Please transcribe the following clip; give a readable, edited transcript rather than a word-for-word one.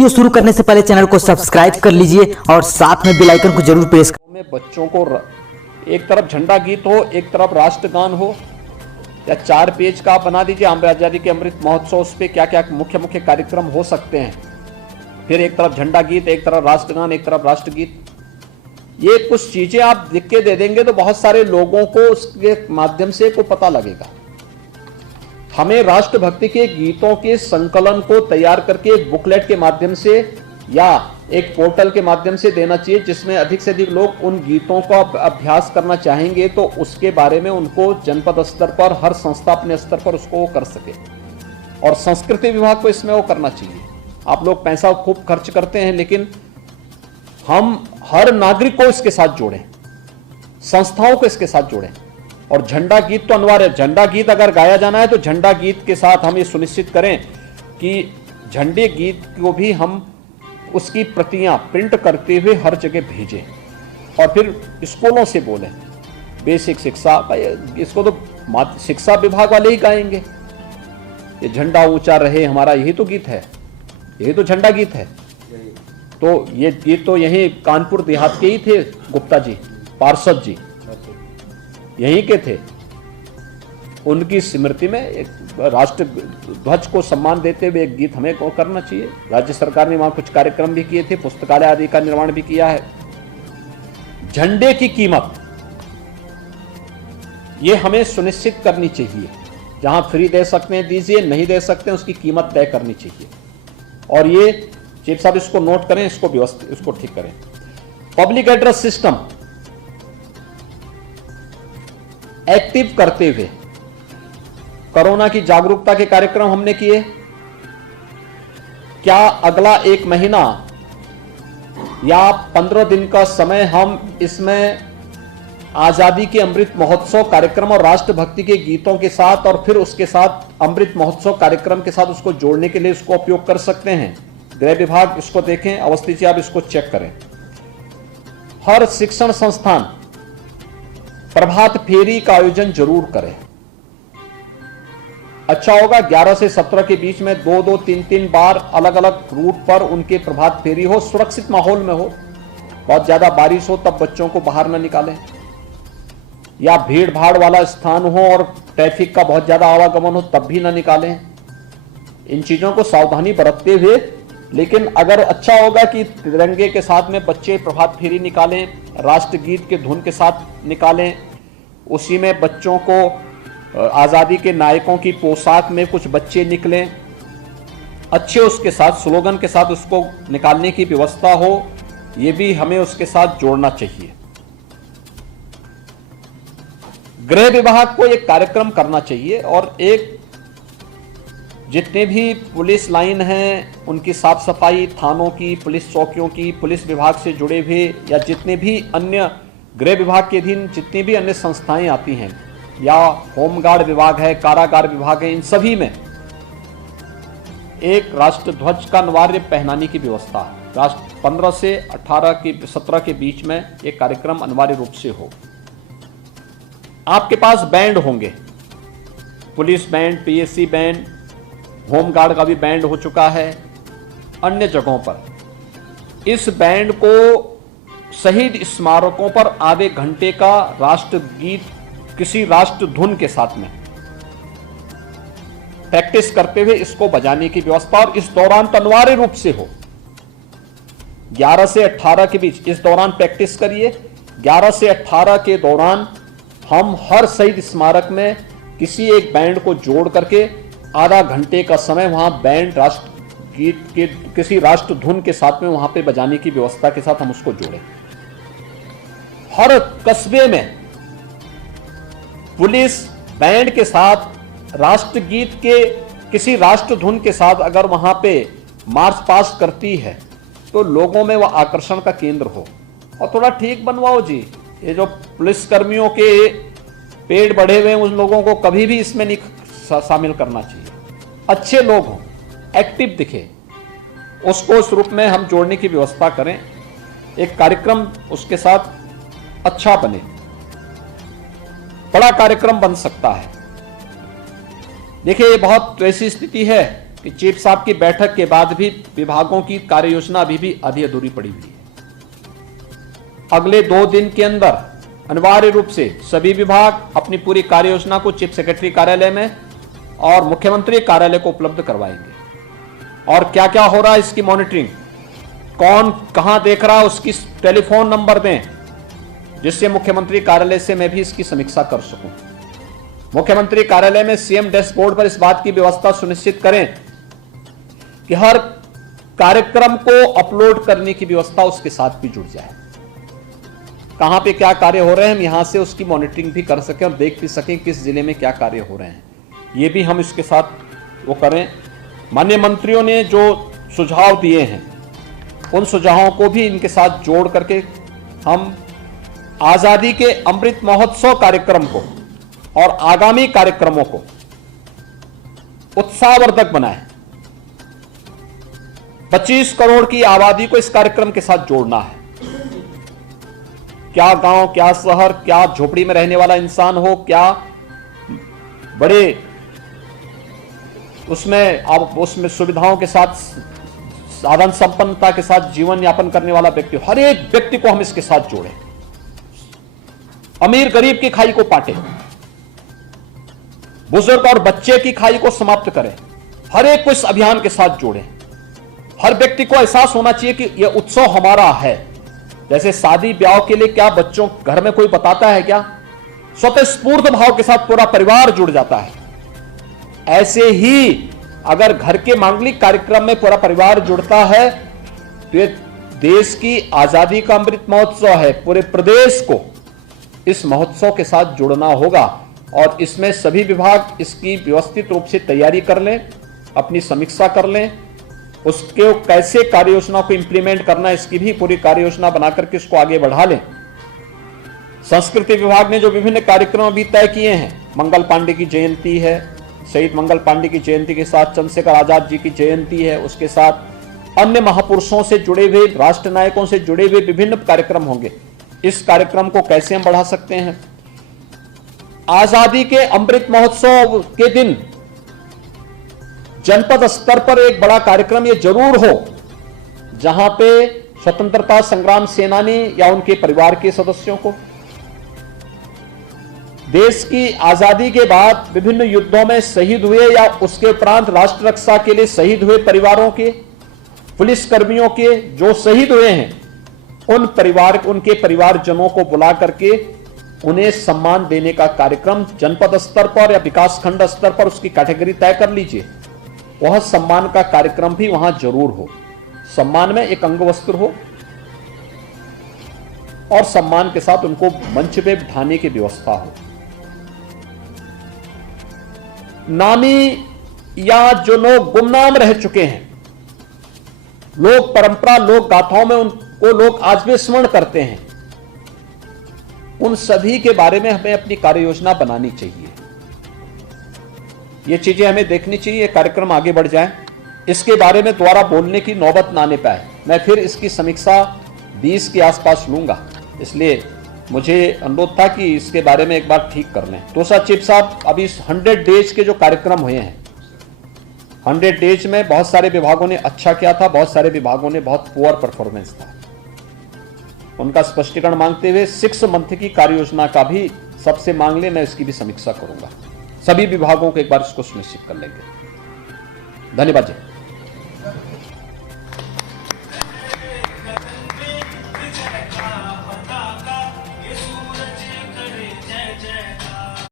Video शुरू करने से पहले चैनल को सब्सक्राइब कर लीजिए और साथ में बेल आइकन को जरूर प्रेस में बच्चों को एक तरफ झंडा गीत हो, एक तरफ राष्ट्रगान हो, या 4 पेज का आप बना दीजिए आज़ादी के अमृत महोत्सव, उस पर क्या क्या मुख्य मुख्य कार्यक्रम हो सकते हैं। फिर एक तरफ झंडा गीत, एक तरफ राष्ट्रगान, एक तरफ राष्ट्रगीत। ये कुछ चीजें आप लिख के दे देंगे तो बहुत सारे लोगों को उसके माध्यम से को पता लगेगा। हमें राष्ट्रभक्ति के गीतों के संकलन को तैयार करके एक बुकलेट के माध्यम से या एक पोर्टल के माध्यम से देना चाहिए, जिसमें अधिक से अधिक लोग उन गीतों का अभ्यास करना चाहेंगे तो उसके बारे में उनको जनपद स्तर पर हर संस्था अपने स्तर पर उसको कर सके। और संस्कृति विभाग को इसमें वो करना चाहिए। आप लोग पैसा खूब खर्च करते हैं, लेकिन हम हर नागरिक को इसके साथ जोड़ें, संस्थाओं को इसके साथ जोड़ें। और झंडा गीत तो अनिवार्य है। झंडा गीत अगर गाया जाना है तो झंडा गीत के साथ हम ये सुनिश्चित करें कि झंडे गीत को भी हम उसकी प्रतियां प्रिंट करते हुए हर जगह भेजें और फिर स्कूलों से बोलें। बेसिक शिक्षा, भाई इसको तो शिक्षा विभाग वाले ही गाएंगे। ये झंडा ऊंचा रहे हमारा, यही तो गीत है, यही तो झंडा गीत है। तो ये गीत तो यही कानपुर देहात के ही थे, गुप्ता जी, पार्षद जी यहीं के थे। उनकी स्मृति में एक राष्ट्र ध्वज को सम्मान देते हुए एक गीत हमें करना चाहिए। राज्य सरकार ने वहां कुछ कार्यक्रम भी किए थे, पुस्तकालय आदि का निर्माण भी किया है। झंडे की कीमत ये हमें सुनिश्चित करनी चाहिए। जहां फ्री दे सकते हैं दीजिए, नहीं दे सकते हैं उसकी कीमत तय करनी चाहिए। और ये चीफ साहब इसको नोट करें, इसको व्यवस्थित, इसको ठीक करें। पब्लिक एड्रेस सिस्टम एक्टिव करते हुए कोरोना की जागरूकता के कार्यक्रम हमने किए। क्या अगला 1 महीना या 15 दिन का समय हम इसमें आजादी के अमृत महोत्सव कार्यक्रम और राष्ट्रभक्ति के गीतों के साथ और फिर उसके साथ अमृत महोत्सव कार्यक्रम के साथ उसको जोड़ने के लिए इसको उपयोग कर सकते हैं? गृह विभाग इसको देखें, अवस्थी जी आप इसको चेक करें। हर शिक्षण संस्थान प्रभात फेरी का आयोजन जरूर करें। अच्छा होगा 11 से 17 के बीच में 2-2, 3-3 बार अलग अलग रूट पर उनके प्रभात फेरी हो, सुरक्षित माहौल में हो। बहुत ज्यादा बारिश हो तब बच्चों को बाहर न निकालें, या भीड़ भाड़ वाला स्थान हो और ट्रैफिक का बहुत ज्यादा आवागमन हो तब भी न निकालें। इन चीजों को सावधानी बरतते हुए, लेकिन अगर अच्छा होगा कि तिरंगे के साथ में बच्चे प्रभात फेरी निकालें, राष्ट्रगीत के धुन के साथ निकालें, उसी में बच्चों को आजादी के नायकों की पोशाक में कुछ बच्चे निकलें, अच्छे उसके साथ स्लोगन के साथ उसको निकालने की व्यवस्था हो। यह भी हमें उसके साथ जोड़ना चाहिए। गृह विभाग को एक कार्यक्रम करना चाहिए और एक जितने भी पुलिस लाइन हैं उनकी साफ सफाई, थानों की, पुलिस चौकियों की, पुलिस विभाग से जुड़े हुए या जितने भी अन्य गृह विभाग के अधीन जितनी भी अन्य संस्थाएं आती हैं, या होमगार्ड विभाग है, कारागार विभाग है, इन सभी में एक राष्ट्र ध्वज का अनिवार्य पहनाने की व्यवस्था है। 15 से 17 के बीच में एक कार्यक्रम अनिवार्य रूप से हो। आपके पास बैंड होंगे, police band, PSC band, home guard का भी बैंड हो चुका है अन्य जगहों पर। इस बैंड को शहीद स्मारकों पर आधे घंटे का राष्ट्रगीत किसी राष्ट्र धुन के साथ में प्रैक्टिस करते हुए इसको बजाने की व्यवस्था, और इस दौरान तो अनिवार्य रूप से हो 11 से 18 के बीच इस दौरान प्रैक्टिस करिए। 11 से 18 के दौरान हम हर शहीद स्मारक में किसी एक बैंड को जोड़ करके आधा घंटे का समय वहां बैंड राष्ट्रगीत के किसी राष्ट्र धुन के साथ में वहां पे बजाने की व्यवस्था के साथ हम उसको जोड़ें। हर कस्बे में पुलिस बैंड के साथ राष्ट्रगीत के किसी राष्ट्र धुन के साथ अगर वहां पे मार्च पास्ट करती है तो लोगों में वह आकर्षण का केंद्र हो। और थोड़ा ठीक बनवाओ जी, ये जो पुलिस कर्मियों के पेड़ बढ़े हुए हैं उन लोगों को कभी भी इसमें नहीं शामिल करना चाहिए। अच्छे लोग हों, एक्टिव दिखे, उसको उस रूप में हम जोड़ने की व्यवस्था करें। एक कार्यक्रम उसके साथ अच्छा बने, बड़ा कार्यक्रम बन सकता है। देखिए ये बहुत ऐसी स्थिति है कि चीफ साहब की बैठक के बाद भी विभागों की कार्य योजना अभी भी आधी अधूरी पड़ी हुई है। अगले 2 दिन के अंदर अनिवार्य रूप से सभी विभाग अपनी पूरी कार्य योजना को चीफ सेक्रेटरी कार्यालय में और मुख्यमंत्री कार्यालय को उपलब्ध करवाएंगे। और क्या क्या हो रहा है इसकी मॉनिटरिंग, कौन कहां देख रहा है उसकी टेलीफोन नंबर दें, जिससे मुख्यमंत्री कार्यालय से मैं भी इसकी समीक्षा कर सकूं। मुख्यमंत्री कार्यालय में सीएम डैशबोर्ड पर इस बात की व्यवस्था सुनिश्चित करें कि हर कार्यक्रम को अपलोड करने की व्यवस्था उसके साथ भी जुड़ जाए। कहां पे क्या कार्य हो रहे हैं हम यहां से उसकी मॉनिटरिंग भी कर सकें और देख भी सकें किस जिले में क्या कार्य हो रहे हैं, ये भी हम इसके साथ वो करें। माननीय मंत्रियों ने जो सुझाव दिए हैं उन सुझावों को भी इनके साथ जोड़ करके हम आजादी के अमृत महोत्सव कार्यक्रम को और आगामी कार्यक्रमों को उत्साहवर्धक बनाएं। 25 करोड़ की आबादी को इस कार्यक्रम के साथ जोड़ना है। क्या गांव, क्या शहर, क्या झोपड़ी में रहने वाला इंसान हो, क्या बड़े उसमें सुविधाओं के साथ साधन संपन्नता के साथ जीवन यापन करने वाला व्यक्ति, हर एक व्यक्ति को हम इसके साथ जोड़ें। अमीर गरीब की खाई को पाटें, बुजुर्ग और बच्चे की खाई को समाप्त करें, हर एक को इस अभियान के साथ जोड़ें। हर व्यक्ति को एहसास होना चाहिए कि यह उत्सव हमारा है। जैसे शादी ब्याह के लिए क्या बच्चों घर में कोई बताता है क्या, स्वतः स्फूर्त भाव के साथ पूरा परिवार जुड़ जाता है। ऐसे ही अगर घर के मांगलिक कार्यक्रम में पूरा परिवार जुड़ता है तो ये देश की आजादी का अमृत महोत्सव है। पूरे प्रदेश को इस महोत्सव के साथ जुड़ना होगा और इसमें सभी विभाग इसकी व्यवस्थित रूप से तैयारी कर लें, अपनी समीक्षा कर लें, उसके कैसे कार्य योजना को इंप्लीमेंट करना इसकी भी पूरी कार्य योजना बनाकर के इसको आगे बढ़ा लें। संस्कृति विभाग ने जो विभिन्न कार्यक्रम अभी तय किए हैं, मंगल पांडे की जयंती है, शहीद मंगल पांडे की जयंती के साथ चंद्रशेखर आजाद जी की जयंती है, उसके साथ अन्य महापुरुषों से जुड़े हुए, राष्ट्र नायकों से जुड़े हुए विभिन्न कार्यक्रम होंगे। इस कार्यक्रम को कैसे हम बढ़ा सकते हैं। आजादी के अमृत महोत्सव के दिन जनपद स्तर पर एक बड़ा कार्यक्रम ये जरूर हो जहां पे स्वतंत्रता संग्राम सेनानी या उनके परिवार के सदस्यों को, देश की आजादी के बाद विभिन्न युद्धों में शहीद हुए या उसके उपरांत राष्ट्र रक्षा के लिए शहीद हुए परिवारों के, पुलिस कर्मियों के जो शहीद हुए हैं उनके परिवारजनों को बुला करके उन्हें सम्मान देने का कार्यक्रम जनपद स्तर पर या विकास खंड स्तर पर उसकी कैटेगरी तय कर लीजिए। वह सम्मान का कार्यक्रम भी वहां जरूर हो। सम्मान में एक अंग वस्त्र हो और सम्मान के साथ उनको मंच पे बिठाने की व्यवस्था हो। नामी या जो लोग गुमनाम रह चुके हैं, लोक परंपरा लोक गाथाओं में उनको लोग आज भी स्मरण करते हैं, उन सभी के बारे में हमें अपनी कार्य योजना बनानी चाहिए। ये चीजें हमें देखनी चाहिए, कार्यक्रम आगे बढ़ जाए, इसके बारे में दोबारा बोलने की नौबत ना आने पाए। मैं फिर इसकी समीक्षा 20 के आसपास लूंगा, इसलिए मुझे अनुरोध था कि इसके बारे में एक बार ठीक कर लें। तो सर चीफ साहब, अभी 100 डेज के जो कार्यक्रम हुए हैं, 100 डेज में बहुत सारे विभागों ने अच्छा किया था, बहुत सारे विभागों ने बहुत पुअर परफॉर्मेंस था। उनका स्पष्टीकरण मांगते हुए 6 मंथ की कार्य योजना का भी सबसे मांग ले, मैं इसकी भी समीक्षा करूंगा। सभी विभागों को एक बार इसको सुनिश्चित कर लेंगे। धन्यवाद जी।